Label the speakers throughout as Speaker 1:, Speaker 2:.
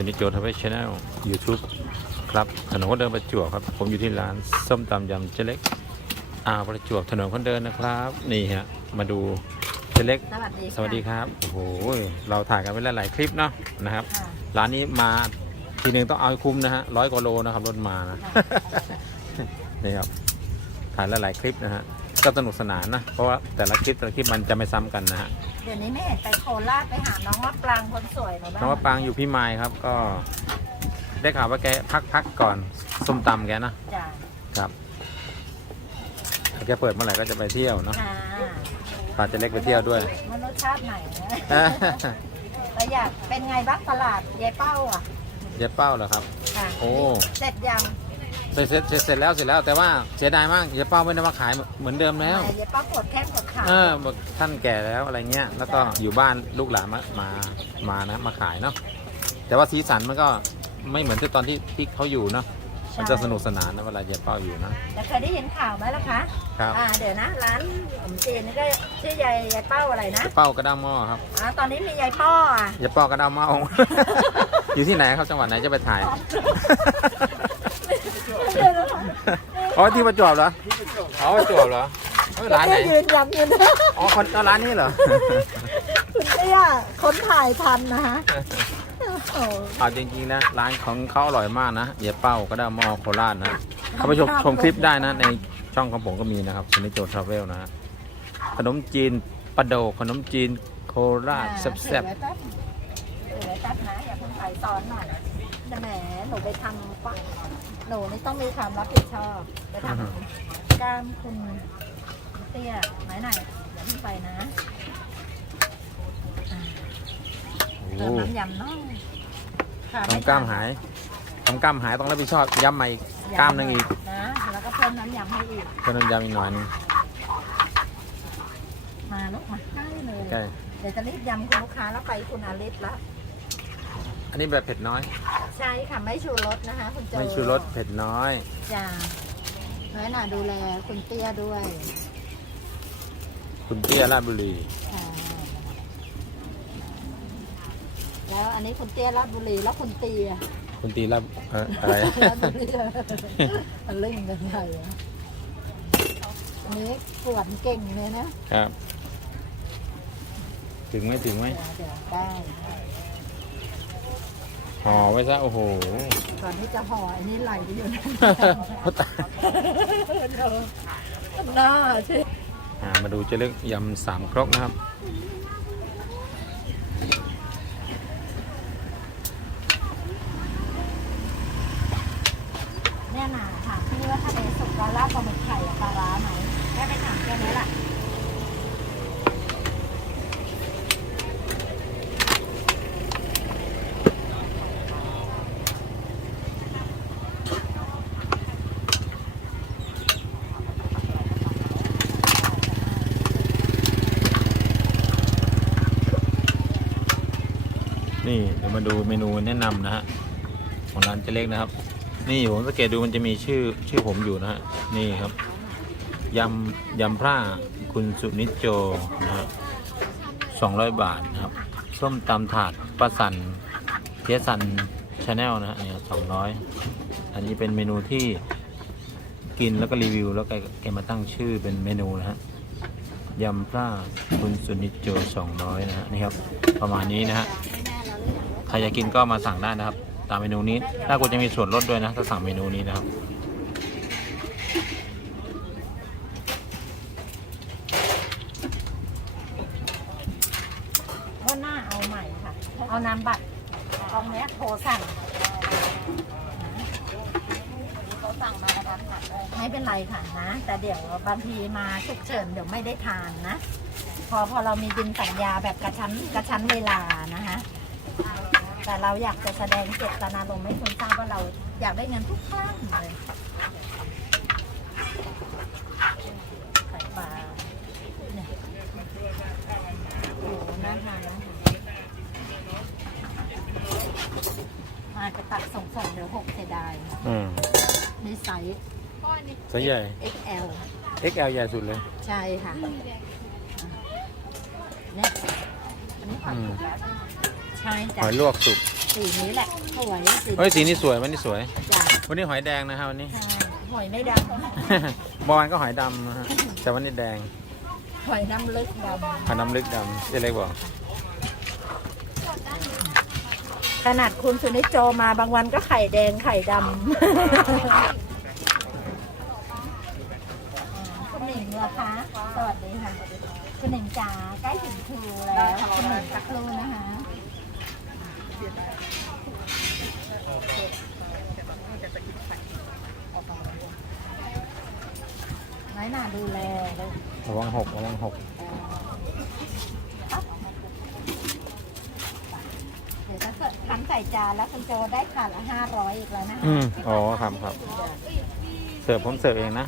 Speaker 1: สุนิจโจทเวชแนลยูทูบครับถนนคนเดินประจวบครับ ผมอยู่ที่ร้านส้มตำยำเจเล็กอ่าวประจวบถนนคนเดินนะครับ นี่ฮะมาดูเจเล็ก
Speaker 2: สวัสดี
Speaker 1: สวัสดีครับโอ้โหเราถ่ายกันไปหลายๆคลิปเนาะนะครับ
Speaker 2: ค่ะ
Speaker 1: ร้านนี้มาทีหนึ่งต้องเอาให้คุ้มนะฮะร้อยกว่าโลนะครับรถมานะ นี่ครับถ่ายหลายๆคลิปนะฮะ ก็สนุกสนานนะ เพราะว่าแต่ละคลิปแต่ละคลิปมันจะไม่ซ้ำกันนะฮะ
Speaker 2: เดี๋ยวนี้ไม่เห็นไปโคราชไปหาน้องมะปรางคนสวยหนูบ้าง
Speaker 1: น้องมะปรางอยู่พี่ไม้ครับก็ ได้ข่าวว่าแกพักพักก่อนส้มตำแกนะ
Speaker 2: จ้ะ
Speaker 1: ครับแกเปิดเมื่อไหร่ก็จะไปเที่ยวเนาะ
Speaker 2: ค่ะ
Speaker 1: พาเจะเล็กไปเที่ยวด้วย
Speaker 2: มันรสชาติไหนนะเราอยากเป็นไงบ้างตลาดยายเป้าอะ
Speaker 1: เย็บเป้าเหรอครับ
Speaker 2: ค่ะ
Speaker 1: โอ้
Speaker 2: เสร็จยัง
Speaker 1: เสร็จเสร็จเสร็จเสร็จแล้วเสร็จแล้วแต่ว่าเสียดายมากเย็บเป้าไม่ได้มาขายเหมือนเดิมแล้ว
Speaker 2: ยายเป้ากดแข้งกดขา
Speaker 1: เออบอกท่านแก่แล้วอะไรเงี้ย แล้วก็อยู่บ้านลูกหลานมามามานะมาขายเนาะแต่ว่าสีสันมันก็ไม่เหมือนที่ตอนที่ที่เขาอยู่เนาะมันจะสนุกสนานนะเวลาเจ๊เป้าอยู่นะ
Speaker 2: แต่เคยได้ยินข่าวไหมล่ะคะ
Speaker 1: ครับ
Speaker 2: อ่าเดี๋ยวนะ ร้านขนมจีนนี่ก็ชื่อยายยายเป้าอะไรนะ
Speaker 1: เจ๊เป้ากระด้างหม้อครับ
Speaker 2: อ่าตอนนี้มียายป้ออะ
Speaker 1: เจ๊เป้ากระด้างหม้อ อยู่ที่ไหนครับจังหวัดไหนจะไปถ่าย อ๋อที่ประจวบเหรออ๋อประจวบเหรอเอ้ยร้านไหน
Speaker 2: ยืนยันยืน
Speaker 1: อ๋อคนเอาร้านนี้เหรอ
Speaker 2: คุณเตี้ยคนถ่ายทันนะฮะโอ้โห
Speaker 1: เอาจริงๆนะร้านของเขาอร่อยมากนะเยเป้าก็ได้หม้อโคราชนะเข้าไปชมชมคลิปได้นะในช่องของผมก็มีนะครับชนิโจทราเวลนะฮะขนมจีนปลาโดกขนมจีนโคราชแซ่บ
Speaker 2: ถือไว้แป๊บถือไว้แป๊บนะอย่าเพิ่งไปซ้อนหน่อยแต่แหมหนูไปทำปะ หนูนี่ต้องมีความรับผิดชอบไปทำกล้ามคุณเตี้ยไหนไหนอย่าเพิ่งไปนะอ่า
Speaker 1: ๆ
Speaker 2: เติ
Speaker 1: โอ้
Speaker 2: มน้ำยำเนาะค่ะ
Speaker 1: ทำกล้ามหายทำกล้ามหายต้องรับผิดชอบย้ำใหม่กล้ามหนึงอีก
Speaker 2: นะ แล้วก็เพิ่มน้ำยำให้อีก
Speaker 1: เพิ่มน้ำยำอีกหน่อยหนึง
Speaker 2: มาลูกมาใกล้เลย
Speaker 1: ใกล้
Speaker 2: เดี๋ยวจะรีบยำคุณลูกค้าแล้วไปคุณอาริสละ
Speaker 1: อันนี้แบบเผ็ดน้อย
Speaker 2: ใช่ค่ะไม่ชูรสนะคะ คุณโจ
Speaker 1: ไม่ชูรสเผ็ดน้อย
Speaker 2: จ้าน้อยหน่าดูแลคุณเตี้ยด้วย
Speaker 1: คุณเตี้ยราชบุรี
Speaker 2: ค่ะแล้วอันนี้คุณเตี้ยราชบุรีแล้วคุณเตี้ย
Speaker 1: คุณตีราชเอ่ออะไร
Speaker 2: ราชบุรีมันเล่นกันใหญ่อะอันนี้ปวดเก่งเลยนะครับ
Speaker 1: ถึงไหมถึงไหม
Speaker 2: เดี๋ยวเดี๋ยวได้
Speaker 1: ห่อไว้ซะโอ้โห
Speaker 2: ก่อนที่จะห่ออันนี้ไหลไปอยู่นั่นหน้าใช่
Speaker 1: อ่ามาดูเจะเลือกยำสามครกนะครับ
Speaker 2: เนี่ยหนาถามพี่ว่าทะเลสุกแล้วราดปลาหมึกไข่อะปลาร้าไหมแค่ไปถามแค่นี้แหละ
Speaker 1: นี่ เดี๋ยวมาดูเมนูแนะนำนะฮะของร้านเจเล็กนะครับ นี่ผมสังเกตดูมันจะมีชื่อชื่อผมอยู่นะฮะนี่ครับยำยำพร่าคุณสุนิจโจนะฮะสองร้อยบาทนะครับส้มตำถาดปลาสันเทียสันชาแนลนะฮะเนี่ยสองร้อยอันนี้เป็นเมนูที่กินแล้วก็รีวิว แล้วก็แกมาตั้งชื่อเป็นเมนูนะฮะยำพร่าคุณสุนิจโจสองร้อยนะฮะนี่ครับ ประมาณนี้นะฮะ ใครอยากกินก็มาสั่งได้นะครับ ตามเมนูนี้ถ้ากูจะมีส่วนลดด้วยนะ ถ้าสั่งเมนูนี้นะครับ
Speaker 2: ว่าหน้าเอาใหม่ค่ะ เอานามบัตรตรงนี้โทรสั่งไม่เป็นไรค่ะนะ แต่เดี๋ยวบางทีมาฉุกเฉินเดี๋ยวไม่ได้ทานนะ พอพอเรามีบินสัญญาแบบกระชั้นกระชั้นเวลานะคะ แต่เราอยากจะแสดงเจตนารมณ์ให้คนทราบว่าเราอยากได้เงินทุกครั้งเลยไข่ปลาเนี่ยโอ้โหน่าทานนะมาจะตัดส่งส่งๆเดี๋ยวหกเสียดาย
Speaker 1: อืม
Speaker 2: นี่ไซส์
Speaker 1: ไซส์ใหญ่
Speaker 2: XL
Speaker 1: XL ใหญ่สุดเลย
Speaker 2: ใช่ค่ะเนี่ยอันนี้หอย
Speaker 1: อืม
Speaker 2: สุกแล้วใช่
Speaker 1: ห
Speaker 2: จ้ะ
Speaker 1: อยลวกสุก
Speaker 2: สีนี้แหละสวยสี
Speaker 1: เฮ้ยสีนี้สวยวันนี้สวย
Speaker 2: จ้ะ
Speaker 1: วันนี้หอยแดงนะครับวันนี้
Speaker 2: ใช่หอยไม่ด
Speaker 1: เมื่อวานก็หอยดำนะฮะแต่วันนี้แดงำ
Speaker 2: หอยน้ำลึกด
Speaker 1: หอยน้ำลึกดำเจ๊เล็กบอกำ
Speaker 2: ขนาดคุณสุนิจโจมาบางวันก็ไข่แดงไข่ดำคุณหนิงเหรอคะสวัสดีค่ะคุณหนิงจ๋าใกล้ถึงครูแล้วคุณหนิงสักครู่นะคะ น้อยหนาดูแลเลย
Speaker 1: ระวังหกระวังหก
Speaker 2: เดี๋ยวถ้าเกิดคันใส่จานแล้วคุณโจได้ถาดละห้าร้อยอีกแล้วนะคะ
Speaker 1: อืมอ๋อครับครับ เสิร์ฟผมเสิร์ฟเองนะ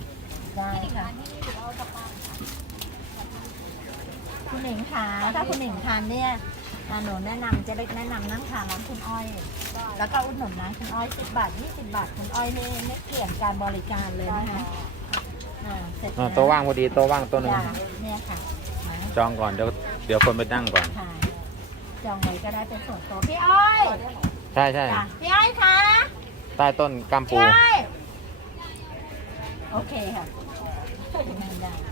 Speaker 2: ได้ค่ะคุณหนิงคะถ้าคุณหนิงทานเนี่ย อ่าหนูแนะนำเจะเล็กแนะนำนั่งทานร้านคุณอ้อย แล้วก็อุดหนุนร้านคุณอ้อยสิบบาทยี่สิบบาทคุณอ้อยนี่ไม่เกี่ยงการบริการเลยนะคะอ่าเสร็จ
Speaker 1: อ่า
Speaker 2: แล้ว
Speaker 1: โตัวว่างพอดีโตัวว่างตัวหนึ่ง
Speaker 2: จ้ะเนี่ยค่ะมา
Speaker 1: จองก่อนเดี๋ยวเดี๋ยวคนไปนั่งก่อน
Speaker 2: ค่ะจองไว้ก็ได้เป็นส่วนตัวพี่อ้อย
Speaker 1: ใช่ใช่
Speaker 2: จ้ะพี่อ้อยคะ
Speaker 1: ใต้ต้นกำปู
Speaker 2: พี่อ้อยโอเคค่ะไม่ได้ไม่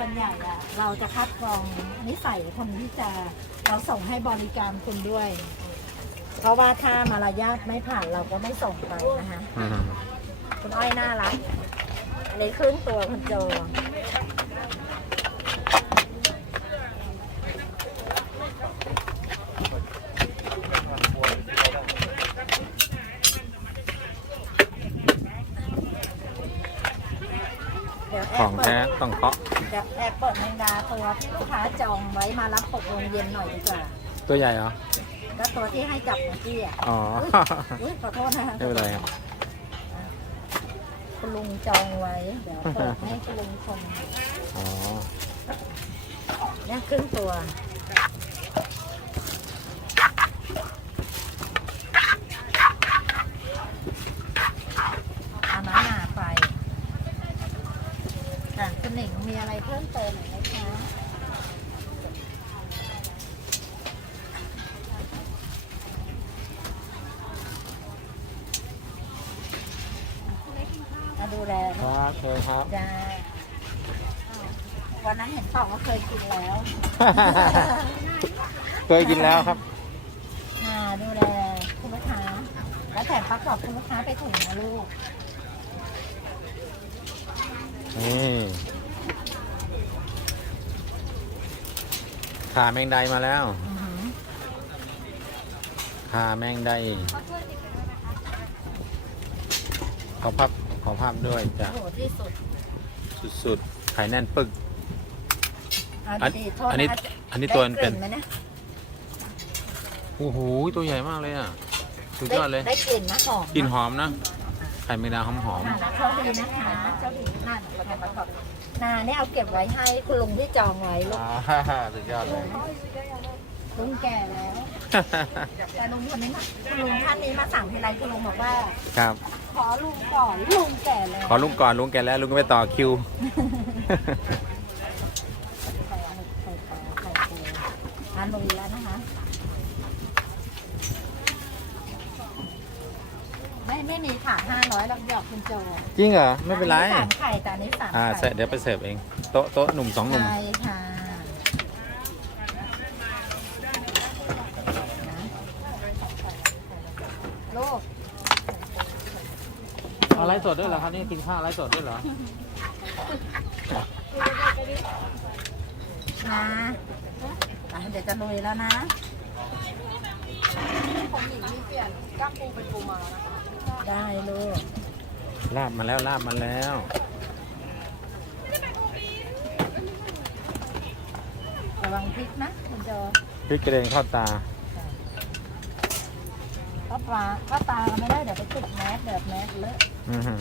Speaker 2: ส่วนใหญ่อะเราจะคัดกรองนิสัยคนที่จะเราส่งให้บริการคุณด้วย เพราะว่าถ้ามารยาทไม่ผ่านเราก็ไม่ส่งไปนะคะ
Speaker 1: อืม
Speaker 2: คุณอ้อยน่ารัก อันนี้ครึ่งตัวคุณโจ เดี๋ยวแอ
Speaker 1: ข
Speaker 2: บ
Speaker 1: อง
Speaker 2: เปิ
Speaker 1: แท้
Speaker 2: ด
Speaker 1: ต้องเคาะ
Speaker 2: เดี๋ยวแอบเปิดแมงดา ตัวที่ลูกค้าจองไว้มารับปกโรงเย็นหน่อยดีกว่า
Speaker 1: ตัวใหญ่เหรอ
Speaker 2: แล้วตัวที่ให้จับเมื่อกี้อะ
Speaker 1: อ๋อ
Speaker 2: อุ้ยขอโทษนะคะ
Speaker 1: ไม่เป็นไรครับ
Speaker 2: คุณลุงจองไว้ เดี๋ยวเปิดให้คุณลุงชม
Speaker 1: อ๋อ
Speaker 2: เนี่ยครึ่งตัวเอาน้ำหนาไป อะคุณหนิงมีอะไรเพิ่มเติมไหมคะมาดูแล
Speaker 1: ค
Speaker 2: นะ
Speaker 1: รับเคยครับ
Speaker 2: จ้าวันนั้นเห็นต่องก็เคยกินแล้ว
Speaker 1: เคยกินแล้วครับ
Speaker 2: อ่าดูแลคุณลูกค้า แล้วแถมประกอบคุณลูกค้าไปถุงนะลูก
Speaker 1: นี่ ขาแมงไดมาแล้ว
Speaker 2: อือหือ
Speaker 1: ขาแมงไดขอพับขอภาพด้วยจ้ะ
Speaker 2: โอ้โหที่สุด
Speaker 1: สุดๆไข่แน่นปึก
Speaker 2: เอา
Speaker 1: อัน
Speaker 2: ดีๆโทษ
Speaker 1: อันนี้
Speaker 2: นะคะ
Speaker 1: อันนี้ตัวมันเป็น
Speaker 2: ได้กลิ่ไหมนะ
Speaker 1: โอ้โหตัวใหญ่มากเลยอะ สุดยอดเลย
Speaker 2: ได้กลิ่นนะหอม
Speaker 1: กลิ่นหอมนะ ไข่แมงดาหอมหอม
Speaker 2: ค่ะโชคดีนะคะโชคดีน่าเราทำประกอบ นาเนี่ยเอาเก็บไว้ให้คุณลุงที่จองไว้ลูก
Speaker 1: อ่าสุดยอดเลย
Speaker 2: ลุงแก่แล้วแต่ลุงคนนี้นะคุณลุงท่านนี้มาสั่งทีไรคุณลุงบอกว่า
Speaker 1: ครับ
Speaker 2: ขอลุงก่อนลุงแก่แล้ว
Speaker 1: ขอลุงก่อนลุงแกแล้วลุงก็ไปต่อคิว
Speaker 2: ไข่หมึกไข่ปลาไข่ปูทานลุยแล้วนะคะ ไม่ไม่มีขาดห้าร้อยแล้วหยอกคุณโจ
Speaker 1: จริงเหรอ ไม่เป็นไร
Speaker 2: อัสามไข่แต่อันนี้สาม
Speaker 1: อ่า
Speaker 2: ไข่
Speaker 1: เสร็จเดี๋ยวไปเสิร์ฟเอง โต๊ะโต๊ะหนุ่มสองหนุ่ม
Speaker 2: ใช่ค่ะลูก
Speaker 1: เอาไลฟ์สดด้วยเหรอครับนี่กินข้าวไลฟ์สดด้วยเหรอ
Speaker 2: นะอะเดี๋ยวจะลุยแล้วนะ ได้ลูก
Speaker 1: ลาบมาแล้วลาบมาแล้ว
Speaker 2: ระวังพริกนะคุณโจ
Speaker 1: พริกกระเด็นเข้าตา
Speaker 2: ก็ปลาก็ตาไม่ได้เดี๋ยวไปติดแมสเดี๋ยวแมสเลอะ
Speaker 1: อื้อหือ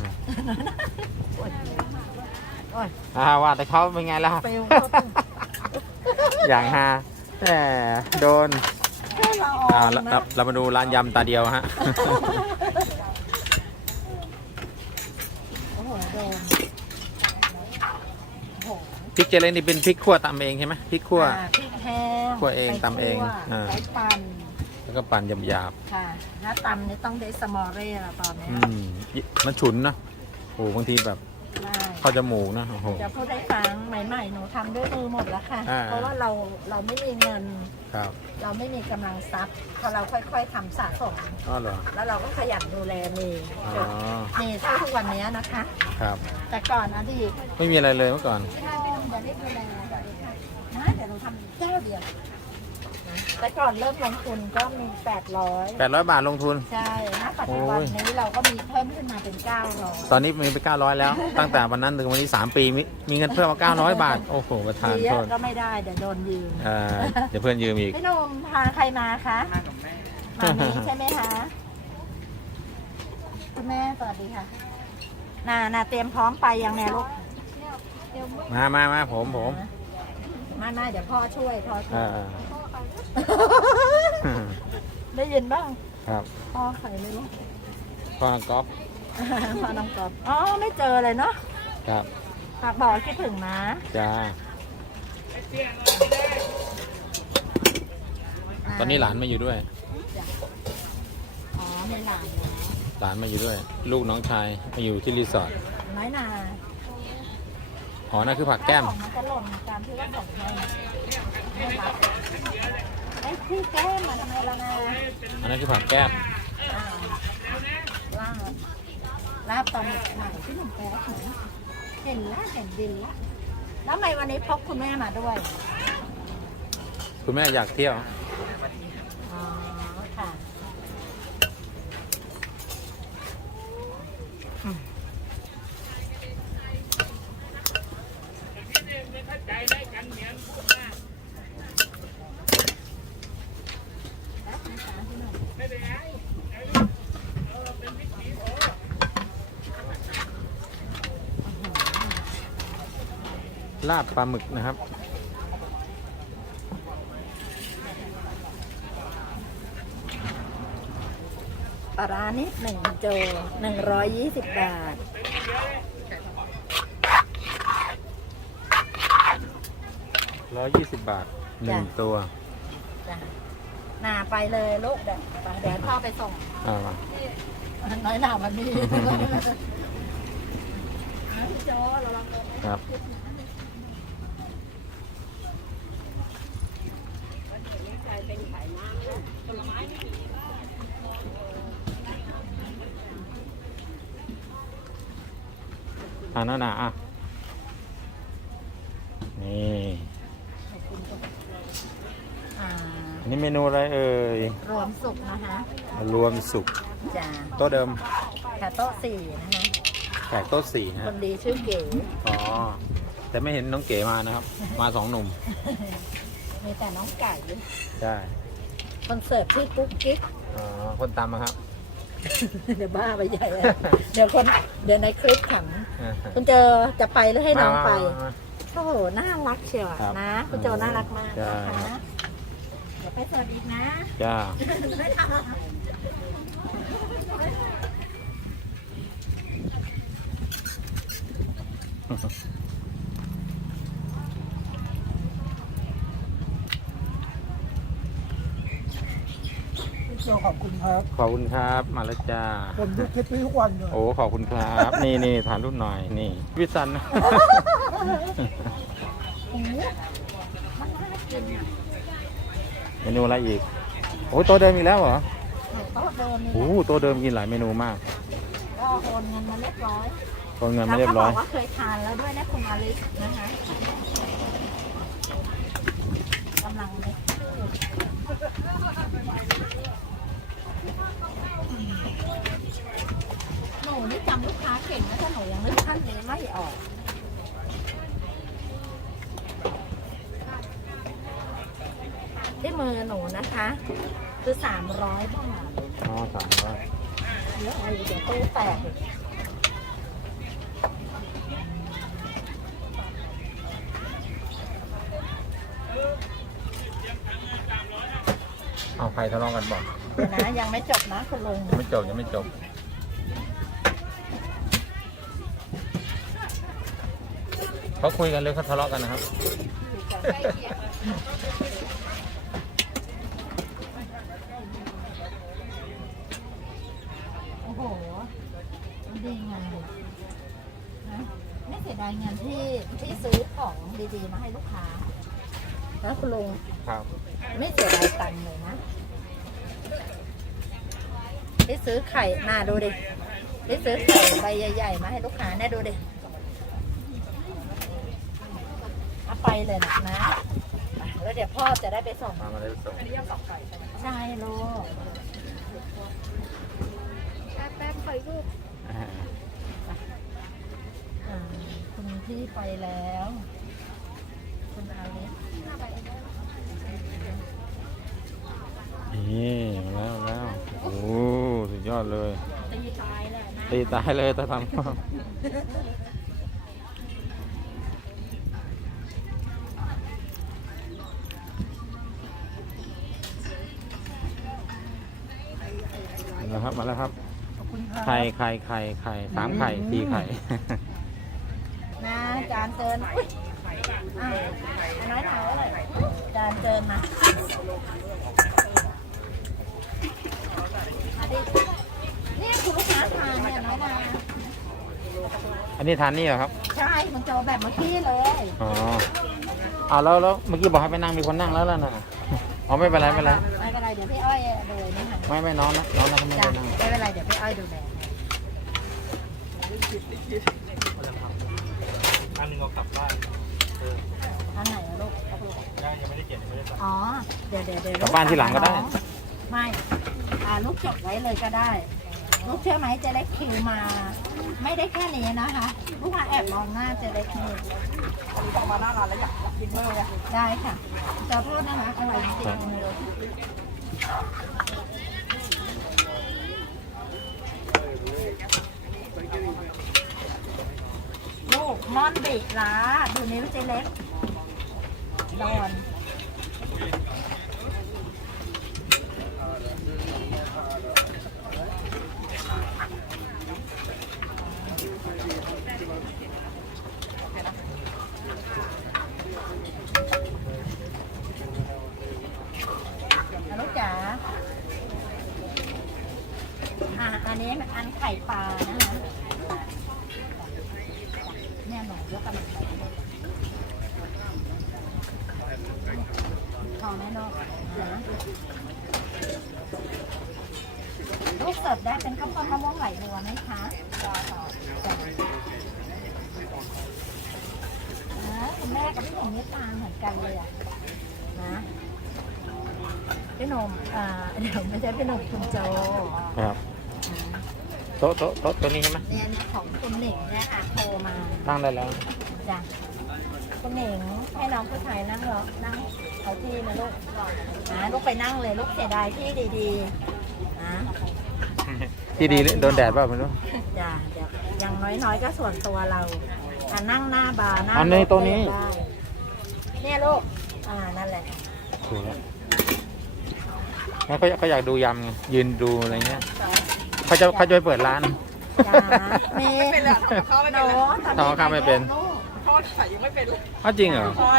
Speaker 2: โอ๊ยโอ้ย
Speaker 1: อ่าว่าแต่เขาเป็นไงล่ะ
Speaker 2: ปิวเขาตึง
Speaker 1: อย่างฮาแหมโดน
Speaker 2: แค่ละอ
Speaker 1: อ่า
Speaker 2: อง
Speaker 1: เรา
Speaker 2: นะ
Speaker 1: เราเรามาดูร้านยำตาเดียวฮะ
Speaker 2: โอ้โหโดนโอ้โห
Speaker 1: พริก เจเล้งนี่เป็นพริกขั่วตำเองใช่ไหมพริกขั่ว
Speaker 2: อ่าพริกแห้ง
Speaker 1: คั่วเอง
Speaker 2: ไป
Speaker 1: ตำเอง
Speaker 2: คั่ว
Speaker 1: อ่า
Speaker 2: ไปปั่น
Speaker 1: ก็ปั่นหยาบ
Speaker 2: ค่ะถ้าตำนี่ต้องได้สมอเร่ละตอน
Speaker 1: ๆ
Speaker 2: นี้
Speaker 1: อืมมันฉุนนะโอ้บางทีแบบ
Speaker 2: ได้
Speaker 1: เข้าจมูกนะโอ้โห
Speaker 2: จะพูดให้ฟังใหม่ๆหนูทำด้วยมือหมดแล้วค่ะ
Speaker 1: อ่า
Speaker 2: เพราะว่าเราเราไม่มีเงิน
Speaker 1: ครับ
Speaker 2: เราไม่มีกำลังทรัพย์พอเราค่อยๆทำสะสม
Speaker 1: อ๋อเหรอ
Speaker 2: แล้วเราก็ขยันดูแลมี
Speaker 1: อ๋อ
Speaker 2: มีเท่าทุกวันนี้นะคะ
Speaker 1: ครับ
Speaker 2: แต่ก่อนอดีต
Speaker 1: ไม่มีอะไรเลยเมื่อก่อน
Speaker 2: ใช่ไม่ต้องเดี๋ยวรีบดูแลเดี๋ยวรีบทำนะเดี๋ยวหนูทำเจ้าเดียวนะแต่ก่อนเริ่มลงทุนก็มี800
Speaker 1: 800บาทลงทุน
Speaker 2: ใช่ณปัจจุบัน
Speaker 1: โอ้ย
Speaker 2: นี้เราก็มีเพิ่มขึ้นมาเป็น900
Speaker 1: ตอนนี้มีไป900แล้ว ตั้งแต่วันนั้นถึงวันนี้3ปีมีมีเงินเพิ่มมา900บาท โอ้โหประธาน
Speaker 2: เย
Speaker 1: โท
Speaker 2: อะ
Speaker 1: ษ
Speaker 2: ก็ไม่ได้เดี๋ยวโดนยืม
Speaker 1: เอ่อเดี๋ยวเพื่อนยืมอีก
Speaker 2: พี่หนุ่มพาใครมาคะมานี้ใช่ไหมคะคุณแม่สวัสดีค่ะนานาเตรียมพร้อมไปยังแน่ลูก
Speaker 1: มามามาผมผม
Speaker 2: มามาเดี๋ยวพ่อช่วยพ่อช่ว
Speaker 1: อ่าย
Speaker 2: ได้ยินบ้าง
Speaker 1: ครับ
Speaker 2: พ่อใครไม่รู้
Speaker 1: พ่อน้องก๊อฟ
Speaker 2: พ่อน้องกอบอ๋อ ไม่เจอเลยเนาะ
Speaker 1: ครับ
Speaker 2: ฝากบอกคิดถึงนะ
Speaker 1: จ้าตอนนี้หลานมาอยู่ด้วย
Speaker 2: อ๋อมีหลานแล้ว
Speaker 1: หลานมาอยู่ด้วย ลูกน้องชายมาอยู่ที่รีสอร์ท
Speaker 2: น้อยนา
Speaker 1: อ๋อนั่นคือผักแก้ม
Speaker 2: ของมันจะหล่นตามที่ว่าส่งให้ไม่รับไอ้ที่แก้มมาทำไมล่ะนะ
Speaker 1: อันนั้นคือผักแก้ม
Speaker 2: อ่าลาบลาบตอนไหนที่หนุ่มแป๊ะไหนเห็นละเห็นดินละแล้วทำไมวันนี้พกคุณแม่มาด้วย
Speaker 1: คุณแม่อยากเที่ยว
Speaker 2: อ๋อค่ะอืมแล้วคุณสาพี่หนุ่ม
Speaker 1: ลาบปลาหมึกนะครับ
Speaker 2: ปลาร้านิดหนึ่งโจหนึ่งร้อยยี่สิบบาท
Speaker 1: 120บาทหนึ่ง
Speaker 2: จ้ะ
Speaker 1: ตัว
Speaker 2: จ้ะหนาไปเลยลูกเดี๋ยวไปเดี๋ยวพ่อไปส่ง
Speaker 1: อ่า
Speaker 2: น้อยหนาวันนี้อะพี่โจเราลองดู
Speaker 1: ครับ อ่านั่นน่ะอะนี่
Speaker 2: อ่า
Speaker 1: อันนี้เมนูอะไรเอ่ย
Speaker 2: รวมสุกนะคะ
Speaker 1: รวมสุก
Speaker 2: จ้ะ
Speaker 3: โต๊ะเดิม
Speaker 2: แค่โต๊ะสี่นะคะ
Speaker 1: แขกโต๊ะสี่นะ
Speaker 2: ค
Speaker 1: ฮะ
Speaker 2: นดีชื่อเก๋
Speaker 1: อ๋อแต่ไม่เห็นน้องเก๋มานะครับ มาสองหนุ่ม
Speaker 2: มีแต่น้องไก่
Speaker 1: ใช่
Speaker 2: คนเสิร์ฟชื่อกุ๊กกิ๊ก
Speaker 1: อ๋อคนตามมาครับ
Speaker 2: เดี๋ยวบ้าไปใหญ่เลยเดี๋ยวคนเดี๋ยวในคลิปขัง
Speaker 1: อ่า
Speaker 2: คุณเจอจะไปหรือให้น้องไป
Speaker 1: มามามา
Speaker 2: โอ้โหน่ารักเชียว
Speaker 1: ครับ
Speaker 2: นะ คุณโจน่ารักมาก
Speaker 1: ใช่
Speaker 2: นะคะเดี๋ยวไปสวัสดีนะ
Speaker 1: จ้า
Speaker 4: พี่ โจขอบคุณครับ
Speaker 1: ขอบคุณครับ มาแล้วจ้า
Speaker 4: ผมดูคลิปนี้ทุกวันเลย
Speaker 1: โอ้ขอบคุณครับ นี่นี่ถ่ายรูปหน่อยนี่วิสันนะ
Speaker 2: โอ้โหมันน่ากินอะ
Speaker 1: เมนูอะไรอีก โอ้โตัวเดิมอีกแล้วเหรอ
Speaker 2: โต๊ะเดิมนี่
Speaker 1: โอ้โตัวเดิมกินหลายเมนูมาก
Speaker 2: ก็โอนเงินมาเรียบร้อย
Speaker 1: โอนเงิน
Speaker 2: แล้
Speaker 1: มาวเรีย
Speaker 2: ก็
Speaker 1: บบร้
Speaker 2: อ
Speaker 1: อย
Speaker 2: กว่าเคยทานแล้วด้วยนะคุณอลิสนะคะกำลังเลย หนูนี่จำลูกค้าเก่งนะแต่หนูยังนึกท่านนี้ไม่ออกที่มือหนูนะคะ คือสามร้อยบาท
Speaker 1: อ๋อสามร้อย
Speaker 2: เยอะเลยเดี๋ยวตู้แตก
Speaker 1: เอาใครทะเลาะกันบอก
Speaker 2: เดี๋ยวนะยังไม่จบนะคุณลุง
Speaker 1: ยังไม่จบยังไม่จบ เขาคุยกันเลยเขาทะเลาะกันนะครับ
Speaker 2: โหดีงามนะไม่เสียดายเงินที่ที่ซื้อของดีๆมาให้ลูกค้าแล้วคุณลุง
Speaker 1: ครับ
Speaker 2: ไม่เสียดายตังค์เลยนะที่ซื้อไข่มาดูดิที่ซื้อไข่ใบใหญ่ๆมาให้ลูกค้าเนี่ยดูดิเอาไปเลยนะนะแล้วเดี๋ยวพ่อจะได้ไปส่ง
Speaker 1: มามาได้ส่ง
Speaker 2: ใช่ลูก
Speaker 3: แป๊บๆปล่อยรูป
Speaker 1: อ่า
Speaker 2: อ่าคุณพี่ไปแล้ว คุณอาลิส
Speaker 1: นี่มาแล้วมาแล้วโอ้สุดยอดเลย
Speaker 2: ตีตายแหละนะ
Speaker 1: ตีตายเลยตาทำมาแล้วครับมาแล้วครับ
Speaker 2: ขอบคุณค่ะ
Speaker 1: ไข่ไข่ไข่ไข่สามไข่สี่ไข่
Speaker 2: นะจานเจินอุ้ยอ่าอันน้อยหนาวเลยจานเจินนะมาดิ เนี่ยคุณลูกค้าทานเนี่ยน้อยนา
Speaker 1: อันนี้ทานนี่เหรอครับ
Speaker 2: ใช่มันจะเอาแบบเมื่อกี้เลย
Speaker 1: อ๋อเอาแล้วแล้วเมื่อกี้บอกให้ไปนั่งมีคนนั่งแล้วล่ะนะอ๋อไม่เป็นไรไม่เป็นไร
Speaker 2: ไม่เป็นไรเดี๋ยวพี่อ้อยดูนี่ค่ะ
Speaker 1: ไม่ไม่น้องนะน้องนะไม่
Speaker 2: จ้ะ
Speaker 1: ได้นั่ง
Speaker 2: ไม่เป็นไรเดี๋ยวพี่อ้อยดูแล
Speaker 1: อันนึงเอากลับบ้าน
Speaker 2: อันไหนอะลูก
Speaker 1: ได้ยังไม่ได้เก็บยังไม่ได้
Speaker 2: อ๋อเดี๋ยวเดี๋ยวเดี๋ยว
Speaker 1: กลับบ้านทีหลังก็ได้
Speaker 2: ไม่อ่าลูกจดไว้เลยก็ได้ ลูกเชื่อไหมเจะได้คิวมา ไม่ได้แค่นี้นะคะ ลูกมาแอบมองหน้าเจะได้คิว
Speaker 4: ออกมาหน้าร้านแล้วอยากกินเลยอะ
Speaker 2: ได้ค่ะจะโทษนะคะอร่อยจริงๆลูกม่อนบิล้าดูนิ้วเจเล็กดอน อะลูกจ๋า อะ อันนี้อันไข่ปลานะคะเนี่ยหนูยกกำลังไปพอไหมลูกนะลูกเสิร์ฟได้เป็นข้าวต้มมะม่วงไหลบัวไหมคะจ้าจ้านะคุณแม่กับพี่หนุ่มนี่ตาเหมือน กันเลยอะนะพี่หนุ่มอ่าเดี๋ยวไม่ใช่พี่หนุ่มคุณโจ
Speaker 1: ครับโต๊ะโต๊ะโต๊ะตัวนี้ใช่ไหม
Speaker 2: เนี่ยเนี่ยของคุณหนิงเนี่ยค่ะโทรมา
Speaker 1: นั่งได้แล้ว
Speaker 2: จ้ะคุณหนิงให้น้องผู้ชายนั่งรอนั่งเอาที่นะลูกนะลูกไปนั่งเลยลูกเสียดายที่ดีๆนะ
Speaker 1: ที่ดีโดนแดดเปล่าไม่รู้
Speaker 2: จ้ะเดี๋ยวอย่างน้อยๆก็ส่วนตัวเราอะนั่งหน้าบาร์หน้า
Speaker 1: อันนี้
Speaker 2: รถ
Speaker 1: ตัวนี้
Speaker 2: ได้ เนี่ยลูกอ่านั่นแหละ
Speaker 1: ถูกแล้วงั้นเขาเขาอยากดูยำไงยืนดูอะไรเงี้ยเขาจะเขาจะไปเปิดร้าน
Speaker 2: จ้าเมย์
Speaker 4: เป็นเลยทำกับข้าวไม่
Speaker 2: โน
Speaker 4: เป็นเลย
Speaker 1: ทำกับข้าวไม่เป็น
Speaker 2: ลูก
Speaker 4: ทอดไข่ยังไม่เป็นเลย
Speaker 1: อ้าวจริงเหรอ
Speaker 4: ใช่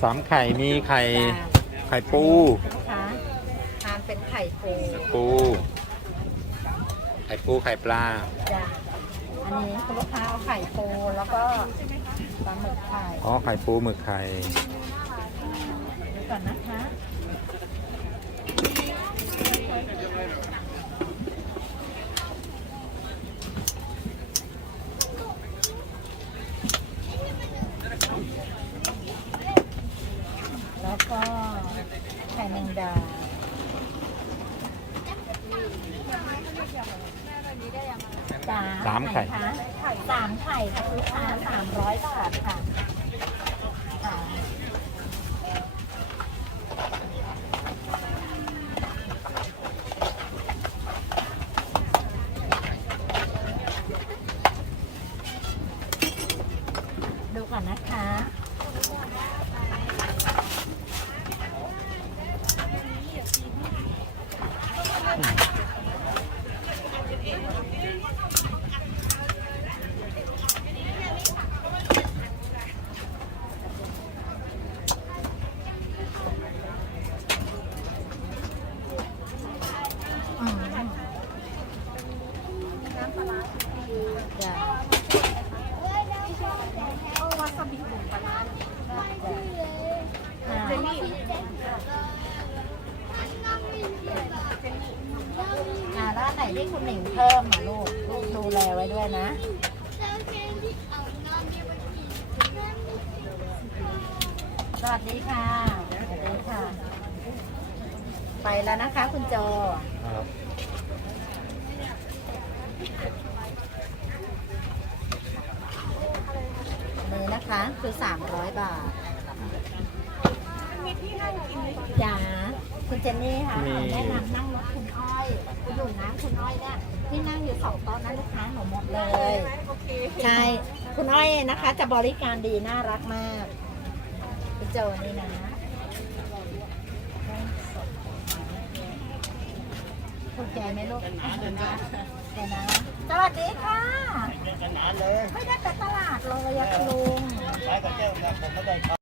Speaker 1: สามไข่มีไข่ไข่ปู
Speaker 2: นะคะทานเป็นไข่ปู
Speaker 1: ปู ไข่ปูไข่ปลา
Speaker 2: จ้ะอันนี้คุณลูกค้าเอาไข่ปูแล้วก็ปลาหมึกไข่
Speaker 1: อ๋อไข่ปูหมึกไข่
Speaker 2: ดูก่อนนะคะแล้วก็ไข่แมง ดาจ้า
Speaker 1: สามไข่
Speaker 2: คะสามไข่ค่ะลูกค้าสามร้อยบาทค่ะค่ะ ดูก่อนนะคะ ที่คุณหนิงเพิ่มอะลูกลูกดูแลไว้ด้วยนะ สวัสดีค่ะ สวัสดีค่ะ ไป แล้วนะคะคุณโจ
Speaker 1: ครับ
Speaker 2: นี้นะคะคือ 300 บาท
Speaker 3: มีที่นั่งกินไหม
Speaker 2: จ๋าคุณเจนนี่ค่ะแนะนำนั่งรถคุณอ้อย คุณอยู่นะคุณอ้อยเนี่ยที่นั่งอยู่สองโต๊ะนั้นลูกค้าหนูหมดเลย
Speaker 3: โอเค
Speaker 2: ใช่ คุณอ้อยนะคะ จะบริการดีน่ารักมากคุณโจนี่นะ ถูกใจไหมลูกเดี๋ยวนะเดี๋ยวนะสวัสดีค่ะ ไม่ได้ไปตลาดเลยอะคุณลุง
Speaker 5: ไปกับเจ้าครับผมไม่ได้